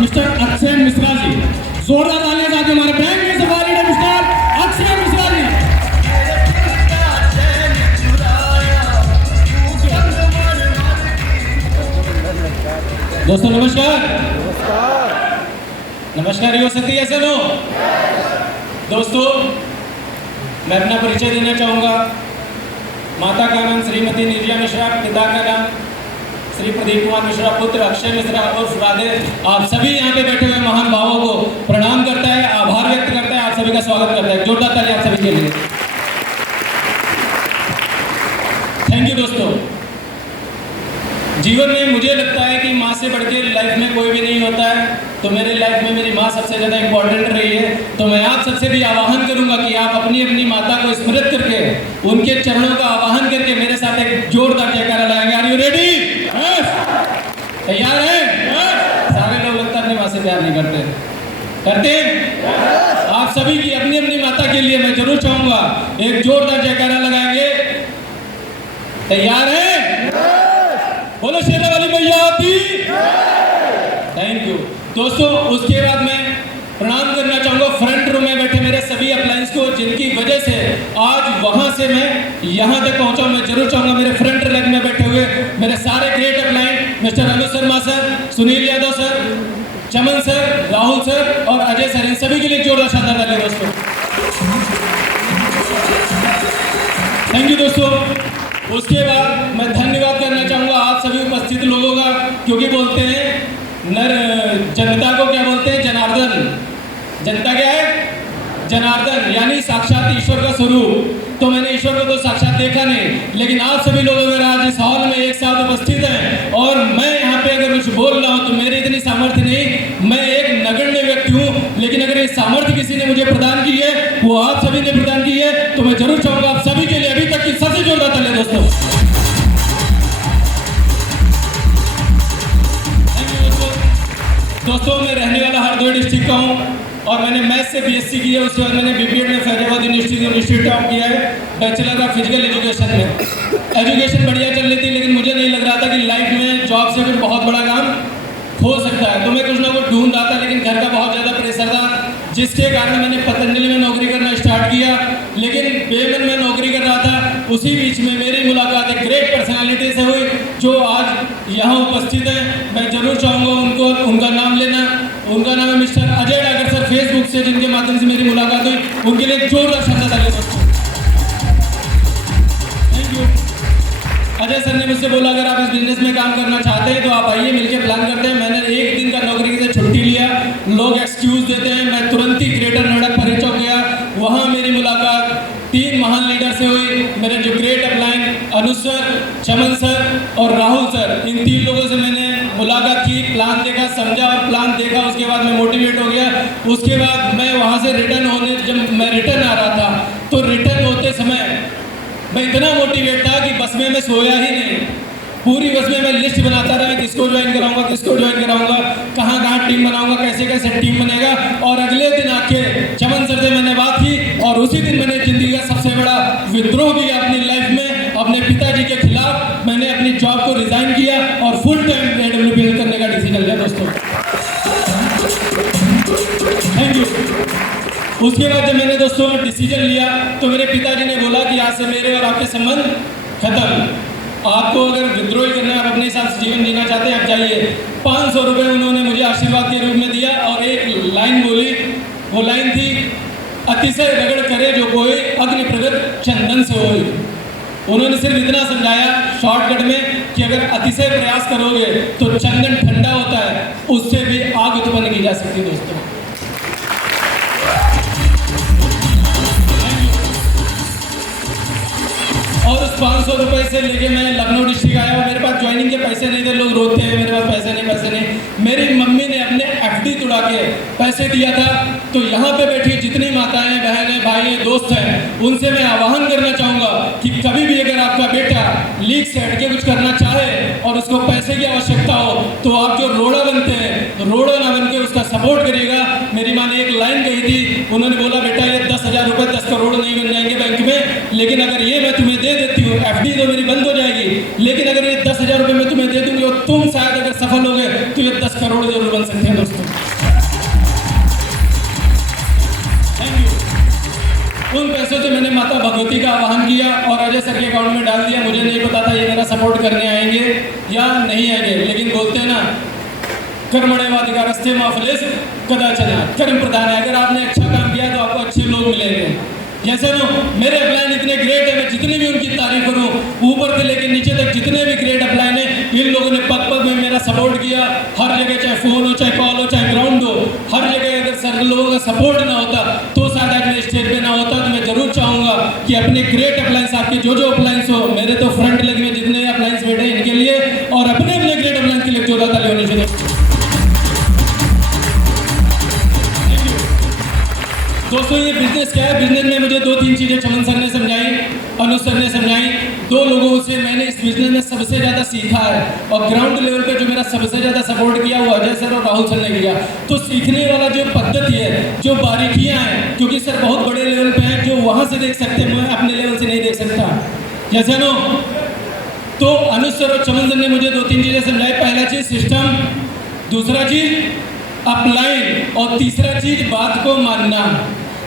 Mister Akshay Mishra ji. जोरदार तालियां साथ हमारे बैंक के सफारी मिस्टर अक्षय मिश्रा जी। दोस्तों नमस्कार। नमस्कार युवा शक्ति ऐसे लो। दोस्तों मैं अपना परिचय देना चाहूँगा। माता का नाम श्रीमती निर्या मिश्रा, पिता का नाम श्री प्रदीप कुमार मिश्रा, पुत्र अक्षय मिश्रा और राधे। आप सभी यहाँ पे बैठे हुए महान भावों को प्रणाम करता है, आभार व्यक्त करता है, आप सभी का स्वागत करता है। जोरदार ताली आप सभी के लिए। थैंक यू दोस्तों। जीवन में मुझे लगता है कि माँ से बढ़ के लाइफ में कोई भी नहीं होता है, तो मेरे लाइफ में मेरी माँ सबसे ज़्यादा इम्पोर्टेंट रही है। तो मैं आप सबसे भी आह्वान करूंगा कि आप अपनी अपनी माता को स्मृत करके उनके चरणों का आह्वान करके मेरे साथ एक जोरदार जयकारा लगाएंगे। Are you ready? तैयार है? सारे लोग लगता है अपनी माँ से प्यार नहीं करते आप सभी की अपनी अपनी माता के लिए मैं जरूर चाहूंगा एक जोरदार जयकारा लगाएंगे। तैयार है? बोलो शेरा वाली मैया की। थैंक यू दोस्तों। उसके बाद मैं प्रणाम करना चाहूंगा फ्रंट रो में बैठे मेरे सभी अप्लायंस को, जिनकी वजह से आज वहां से मैं यहां तक पहुंचा। मैं जरूर चाहूंगा मेरे फ्रंट लेग में बैठे हुए मेरे सारे ग्रेट अप्लायंस मिस्टर अनु शर्मा सर, सुनील यादव सर, चमन सर, राहुल सर और अजय सर, इन सभी के लिए जोरदार शानदार ताली दोस्तों। थैंक यू दोस्तों। उसके बाद मैं धन्यवाद करना चाहूँगा आप सभी उपस्थित लोगों का, क्योंकि बोलते हैं नर जनता को क्या बोलते हैं? जनार्दन। जनता क्या है? जनार्दन, यानी साक्षात ईश्वर का स्वरूप। तो मैंने ईश्वर को तो साक्षात देखा नहीं, लेकिन आप सभी लोग अगर आज इस हॉल में एक साथ उपस्थित हैं और मैं यहाँ पे अगर कुछ बोल रहा हूँ तो मेरी इतनी सामर्थ्य नहीं, मैं एक नगण्य व्यक्ति हूँ, लेकिन अगर ये सामर्थ्य किसी ने मुझे प्रदान की है वो आप सभी ने प्रदान की है। तो मैं जरूर चाहूँगा आप सभी के लिए अभी तक की सबसे जोरदार तालियां दोस्तों। दोस्तों मैं रहने वाला हरदोई डिस्ट्रिक्ट का हूँ और मैंने मैथ्स से बीएससी की है। उसके बाद मैंने बीपीएड में फैजाबाद यूनिवर्सिटी टॉप किया है, बैचलर ऑफ फिजिकल एजुकेशन में। एजुकेशन बढ़िया चल रही थी, लेकिन मुझे नहीं लग रहा था कि लाइफ में जॉब से कुछ बहुत बड़ा काम हो सकता है। तो मैं कुछ ना कुछ ढूंढ रहा था, लेकिन घर का बहुत ज़्यादा प्रेशर था, जिसके कारण मैंने पतंजलि में नौकरी करना स्टार्ट किया। लेकिन बेमन में नौकरी कर रहा था, उसी बीच में मेरी मुलाकात एक ग्रेट पर्सनालिटी से हुई जो आज यहाँ उपस्थित है। मैं जरूर चाहूँगा उनका नाम लेना। उनका नाम है mister Ajay Dagar sir, Facebook से जिनके माध्यम से मेरी मुलाकात हुई, उनके लिए जोरदार शानदार तालियां दोस्तों। Thank you. अजय सर ने मुझसे बोला अगर आप इस बिजनेस में काम करना चाहते हैं तो आप आइए, मिलकर प्लान करते हैं। मैंने एक दिन का नौकरी से छुट्टी लिया। लोग एक्सक्यूज देते हैं, मैं तुरंत ही ग्रेटर नोएडा परी चौक गया। वहाँ मेरी मुलाकात 3 महान लीडर से हुई। मेरे जो ग्रेट अपलाइन अनु सर, चमन सर और राहुल सर, इन 3 लोगों से मैंने मुलाकात की, प्लान देखा, समझा और प्लान देखा। उसके बाद मैं मोटिवेट हो गया। उसके बाद मैं वहाँ से जब मैं रिटर्न आ रहा था तो रिटर्न होते समय मैं इतना मोटिवेट था कि बस में मैं सोया ही नहीं। पूरी बस में मैं लिस्ट बनाता रहा, मैं किसको ज्वाइन कराऊंगा, कहाँ कहाँ टीम बनाऊंगा, कैसे कैसे टीम बनेगा। और अगले दिन आके चमन सर से मैंने बात की और उसी दिन मैंने जिंदगी का सबसे बड़ा विद्रोह किया अपनी लाइफ में। अपने पिताजी के खिलाफ मैंने अपनी जॉब को रिजाइन किया और फुल टाइम AWPL करने का डिसीजन लिया दोस्तों। Thank you. उसके बाद जब मैंने दोस्तों डिसीजन लिया तो मेरे पिताजी ने बोला कि आज से मेरे और आपके संबंध खत्म। आपको अगर विद्रोह करना है, आप अपने हिसाब से जीवन जीना चाहते हैं, आप जाइए। 500 रुपये उन्होंने मुझे आशीर्वाद के रूप में दिया और एक लाइन बोली। वो लाइन थी, अतिशय रगड़ करे जो कोई अग्नि प्रगट चंदन से होई। उन्होंने सिर्फ इतना समझाया शॉर्टकट में कि अगर अतिशय प्रयास करोगे तो चंदन ठंडा होता है, उससे भी आग उत्पन्न की जा सकती है दोस्तों। और उस 500 रुपये से लेके मैं लखनऊ डिस्ट्रिक्ट आया और मेरे पास ज्वाइनिंग के पैसे नहीं थे। लोग रोते हैं मेरे पास पैसे नहीं। मेरी मम्मी ने अपने FD तुड़ा के पैसे दिया था। तो यहाँ पे बैठी जितनी माताएं, बहनें, भाई, दोस्त हैं, उनसे मैं आह्वान करना चाहूँगा कि कभी भी अगर आपका बेटा लीग से हटके कुछ करना चाहे और उसको पैसे की आवश्यकता हो तो आप जो रोड़ा बनते हैं, रोड़ा ना बन के उसका सपोर्ट करिएगा। मेरी माँ ने एक लाइन कही थी, उन्होंने बोला बेटा ये 10,000 रुपये 10 करोड़ नहीं बन जाएंगे बैंक में, लेकिन अगर ये मैं तुम्हें दे देती हूँ, FD तो मेरी बंद हो जाएगी, लेकिन अगर ये 10,000 रुपये मैं तुम्हें दे दूंगी और तुम शायद अगर सफल हो गए तो ये 10 करोड़ जरूर बन सकते हैं दोस्तों। Thank you. उन पैसों से मैंने माता भगवती का आह्वान किया और अजय सर के अकाउंट में डाल दिया। मुझे नहीं पता था ये मेरा सपोर्ट करने आएंगे या नहीं आएंगे, लेकिन बोलते हैं ना, कर्मण्येवाधिकारस्ते मा फलेषु कदाचन, कर्म प्रधान है। अगर आपने अच्छा काम किया तो आपको अच्छे लोग मिलेंगे। जैसे ना मेरे अपलाइन इतने ग्रेट है, मैं जितनी भी उनकी तारीफ करूं, ऊपर से लेकर नीचे तक जितने भी ग्रेट अपलाइन है, इन लोगों ने पग पग में मेरा सपोर्ट किया। हर जगह, चाहे फोन हो, चाहे कॉल हो, चाहे ग्राउंड हो, हर जगह अगर सर लोगों का सपोर्ट ना होता तो शायद आज मैं स्टेज पे ना होता। तो मैं जरूर चाहूंगा कि अपने ग्रेट अपलाइंस, आपके जो अपलाइंस हो, मेरे तो फ्रंट लेग में जितने अपलाइंस बैठे हैं इनके लिए और अपने अपने ग्रेट अपलाइंस के लिए जोरदार ताली होनी चाहिए। दोस्तों ये बिजनेस क्या है? बिजनेस में मुझे 2-3 चीज़ें चमन सर ने समझाई, अनुज सर ने समझाई। 2 लोगों से मैंने इस बिजनेस में सबसे ज़्यादा सीखा है और ग्राउंड लेवल पे जो मेरा सबसे ज़्यादा सपोर्ट किया वो अजय सर और राहुल सर ने किया। तो सीखने वाला जो पद्धति है, जो बारीकियाँ हैं, क्योंकि सर बहुत बड़े लेवल पे हैं, जो वहाँ से देख सकते हैं, मैं अपने लेवल से नहीं देख सकता। जैसे नो तो अनुज सर और चमन सर ने मुझे 2-3 चीज़ें समझाई। पहला चीज़ सिस्टम, दूसरा चीज़ अपलाइन और तीसरा चीज बात को मानना।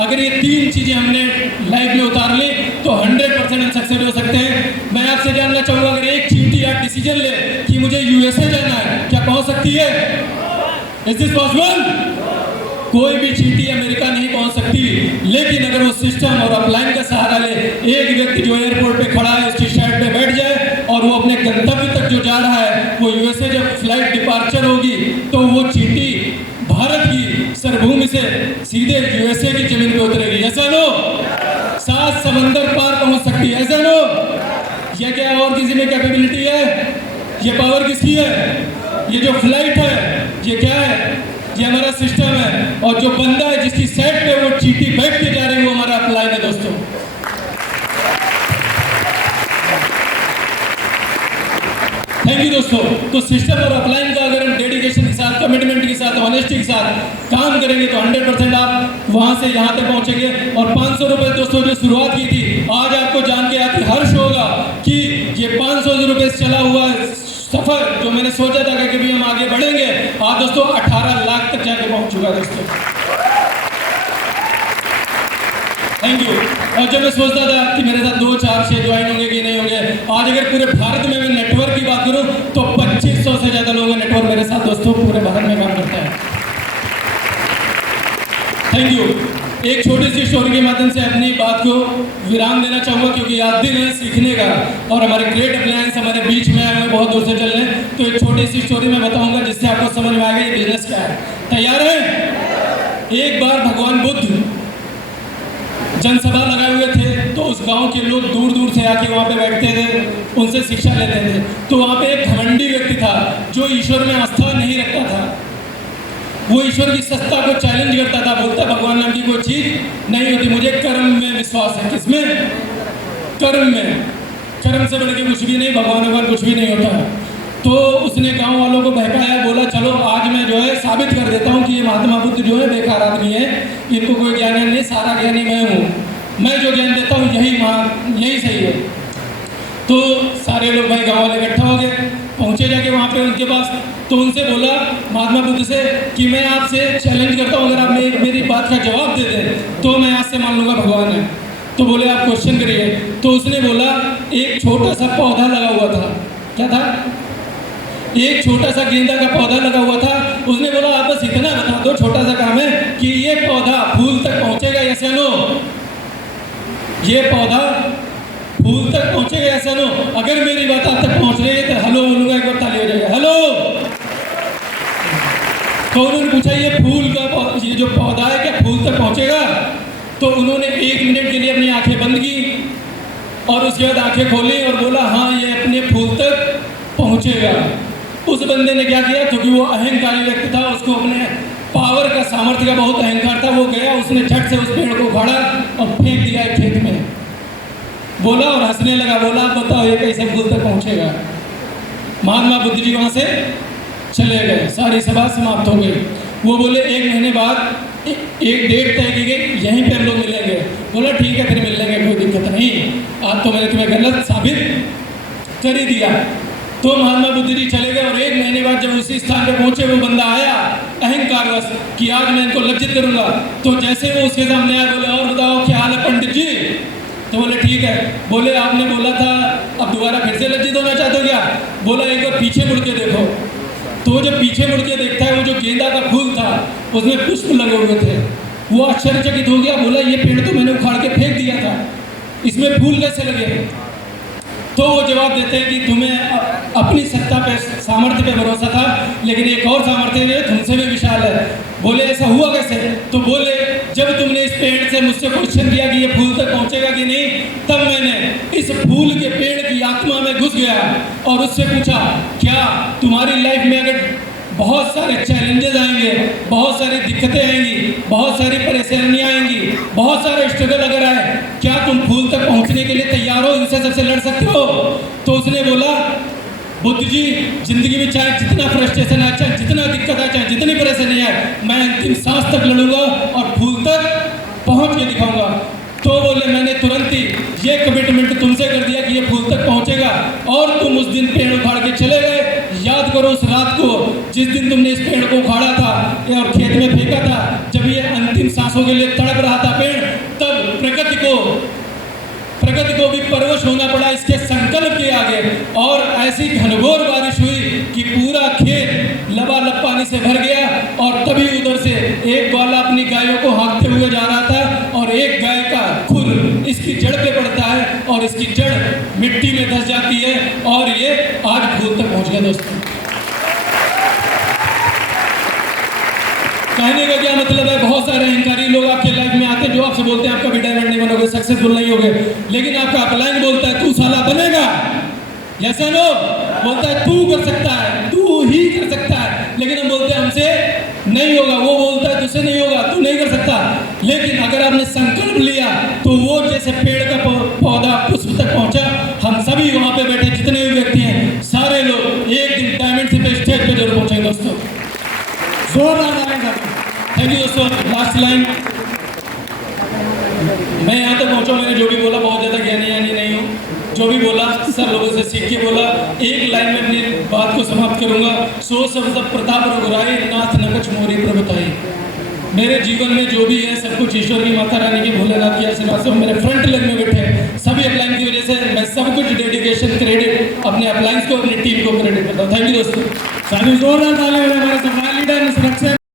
अगर ये 3 चीजें हमने लाइफ में उतार ली तो 100% हम सक्सेस हो सकते हैं। मैं आपसे जानना चाहूंगा, अगर एक चींटी आप डिसीजन ले कि मुझे यूएसए जाना है, क्या पहुंच सकती है? Is this possible? कोई भी चींटी अमेरिका नहीं पहुंच सकती, लेकिन अगर वो सिस्टम और अपलाइन का सहारा ले, एक व्यक्ति जो एयरपोर्ट पे खड़ा है उसकी साइड पे बैठ जाए और वो अपने गंतव्य तक जो जा रहा है, वो यूएसए जब फ्लाइट डिपार्चर होगी तो वो चींटी भारत की सरभूमि से सीधे यूएसए की जमीन पे उतरेगी। ऐसा नो 7 समंदर पार पहुंच सकती है। ऐसा नो ये क्या और किसी में कैपेबिलिटी है? ये पावर किसकी है? ये जो फ्लाइट है ये क्या है? ये हमारा सिस्टम है। और जो बंदा है जिसकी साइड पे वो चींटी बैठ के जा रही है वो हमारा अपलाइन है दोस्तों। थैंक यू दोस्तों। तो सिस्टम और अपलाइन का अगर हम डेडिकेशन के साथ, कमिटमेंट के साथ, ऑनेस्टी के साथ काम करेंगे तो 100% आप वहां से यहां तक पहुंचेंगे। और 500 रुपए दोस्तों जो शुरुआत की थी, आज आपको जान के आपकी हर्ष होगा कि ये 500 रुपए से चला हुआ सफर जो मैंने सोचा था कि भी हम आगे बढ़ेंगे, आज दोस्तों 18 लाख तक जाके पहुंच चुका है दोस्तों। Thank you. और जब मैं सोचता था कि मेरे साथ 2-4 ज्वाइन होंगे कि नहीं होंगे, आज अगर पूरे भारत में मैं नेटवर्क की बात करूं तो 2500 से ज्यादा लोगों का नेटवर्क मेरे साथ दोस्तों पूरे भारत में काम करता है। Thank you. एक छोटी सी स्टोरी के माध्यम से अपनी बात को विराम देना चाहूँगा, क्योंकि आज दिन है सीखने का और हमारे ग्रेट अपलायंस हमारे बीच में आए हुए बहुत दूर से चल रहे हैं। तो एक छोटी सी स्टोरी मैं बताऊँगा जिससे आपको समझ में आएगा ये बिजनेस क्या है। तैयार है? एक बार भगवान बुद्ध जनसभा लगाए हुए थे, तो उस गांव के लोग दूर दूर से आके वहाँ पे बैठते थे, उनसे शिक्षा लेते थे। तो वहाँ पे एक घमंडी व्यक्ति था जो ईश्वर में आस्था नहीं रखता था। वो ईश्वर की सत्ता को चैलेंज करता था, बोलता भगवान नाम की कोई चीज नहीं होती, मुझे कर्म में विश्वास है। किसमें? कर्म में। कर्म से बढ़ के कुछ भी नहीं, भगवान भगवान कुछ भी नहीं होता। तो उसने गांव वालों को बहकाया, बोला चलो आज मैं जो है साबित कर देता हूँ कि ये महात्मा बुद्ध जो है बेकार आदमी है, इनको कोई ज्ञान नहीं, सारा ज्ञानी मैं हूँ, मैं जो ज्ञान देता हूँ यही सही है। तो सारे लोग भाई गाँव वाले इकट्ठा हो गए, पहुँचे जाके वहाँ पे उनके पास। तो उनसे बोला महात्मा बुद्ध से कि मैं आपसे चैलेंज करता हूँ, अगर आप मेरी बात का जवाब दे दें तो मैं आज से मान लूँगा भगवान है। तो बोले आप क्वेश्चन करिए। तो उसने बोला एक छोटा सा पौधा लगा हुआ था। क्या था? एक छोटा सा गेंदा का पौधा लगा हुआ था। उसने बोला आप बस इतना बता दो, छोटा सा काम है, कि ये पौधा फूल तक पहुंचेगा या नो? ये पौधा फूल तक पहुंचेगा या नो? अगर मेरी बात आप तक पहुंच रही है तो हेलो बोलूंगा, एक बार ताली हो जाएगा, हेलो। तो उन्होंने पूछा ये फूल का ये जो पौधा है क्या फूल तक पहुंचेगा? तो उन्होंने 1 मिनट के लिए अपनी आंखें बंद की और उसके बाद आंखें खोली और बोला हाँ ये अपने फूल तक पहुंचेगा। उस बंदे ने क्या किया, क्योंकि वो अहंकारी व्यक्ति था, उसको अपने पावर का, सामर्थ्य का बहुत अहंकार था, वो गया, उसने झट से उस पेड़ को उखाड़ा और फेंक दिया एक खेत में। बोला और हंसने लगा, बोला आप बताओ ये कैसे फूल तक पहुंचेगा? महात्मा बुद्ध जी वहां से चले गए, सारी सभा समाप्त हो गई। वो बोले 1 महीने बाद एक डेट तय की गई, यहीं पे हम लोग मिलेंगे। बोला ठीक है फिर मिल लेंगे, कोई दिक्कत नहीं, आज तो मैंने तुम्हें गलत साबित कर ही दिया। तो महात्मा बुद्ध जी चले गए और 1 महीने बाद जब उसी स्थान पे पहुंचे वो बंदा आया अहंकारवश कि आज मैं इनको लज्जित करूंगा। तो जैसे वो उसके सामने आया बोले और बताओ क्या हाल है पंडित जी। तो बोले ठीक है। बोले आपने बोला था अब दोबारा फिर से लज्जित होना चाहते हो क्या। बोला एक बार पीछे मुड़ के देखो। तो जब पीछे मुड़ के देखता है वो जो गेंदा का फूल था उसमें पुष्प लगे हुए थे। वो आश्चर्यचकित हो गया। बोला ये पेड़ तो मैंने उखाड़ के फेंक दिया था, इसमें फूल कैसे लगे। तो वो जवाब देते हैं कि तुम्हें अपनी सत्ता पे सामर्थ्य पे भरोसा था, लेकिन एक और सामर्थ्य है तुमसे भी विशाल है। बोले ऐसा हुआ कैसे। तो बोले जब तुमने इस पेड़ से मुझसे क्वेश्चन किया कि ये फूल तक पहुंचेगा कि नहीं, तब मैंने इस फूल के पेड़ की आत्मा में घुस गया और उससे पूछा क्या तुम्हारी लाइफ में अगर बहुत सारे चैलेंजेस आएंगे, बहुत सारी दिक्कतें आएंगी, बहुत सारी परेशानियां आएंगी, बहुत सारे स्ट्रगल अगर आए, क्या तुम फूल तक पहुंचने के लिए तैयार हो, इनसे सबसे लड़ सकते हो। तो उसने बोला बुद्ध जी जिंदगी में चाहे जितना फ्रस्ट्रेशन आए, चाहे जितना दिक्कत आए, चाहे जितनी परेशानी आए, मैं अंतिम सांस तक लड़ूंगा और फूल तक पहुंच के दिखाऊंगा। तो बोले मैंने तुरंत ही ये कमिटमेंट तुमसे कर दिया कि ये फूल तक पहुंचेगा। और तुम उस दिन पेड़ उखाड़ के चले गए। याद करो उस रात को जिस दिन तुमने इस पेड़ को उखाड़ा था और खेत में फेंका था, जब ये अंतिम सांसों के लिए तड़प रहा था पेड़, तब प्रकृति को भी परवश होना पड़ा इसके संकल्प के आगे। और ऐसी घनघोर बारिश हुई कि पूरा खेत लबालब पानी से भर गया। और तभी उधर से एक ग्वाला अपनी गायों को हाँकते हुए जा रहा था और एक गाय का खुर इसकी जड़ पे पड़ता है और इसकी जड़ मिट्टी में धंस जाती है और ये आज फूल तक पहुंच गया। दोस्तों कहने का क्या मतलब है, बहुत सारे अहंकारी लोग आपके लाइफ में आते हैं जो आपसे बोलते हैं आप कभी डायमंड नहीं बनोगे, सक्सेसफुल नहीं होगे, लेकिन आपका अपलाइन बोलता है तू साला बनेगा। जैसे नो बोलता है तू कर सकता है, तू ही कर सकता है, लेकिन हम बोलते हैं हमसे नहीं होगा। वो बोलता है तुझसे नहीं होगा, तू नहीं कर सकता। लेकिन अगर आपने संकल्प लिया तो वो जैसे पेड़ का पौधा पुष्प तक पहुंचा। हम सभी वहां पे बैठे जितने भी व्यक्ति हैं, सारे लोग एक दिन डायमंड पे स्टेज पे जरूर पहुंचेंगे। दोस्तों थैंक यू दोस्तों। लास्ट लाइन मैं यहाँ तक पहुँचा, मैंने जो भी बोला बहुत ज़्यादा ज्ञानी नहीं हूँ, जो भी बोला सब लोगों से सीख के बोला। एक लाइन में अपनी बात को समाप्त करूँगा। सो सब प्रताप रघुराई नाथ नकच मोरी प्रभुताई। मेरे जीवन में जो भी है सब कुछ ईश्वर की, माता रानी की, भोलेनाथ की आशीर्वाद से। मेरे फ्रंट लाइन में बैठे सभी अपलाइन की वजह से मैं सब कुछ डेडिकेशन क्रेडिट अपने अपलाइंस को, अपनी टीम को क्रेडिट करता हूँ। थैंक यू दोस्तों। जोरदार ताली हमारे सफाई लीडर सुरक्षा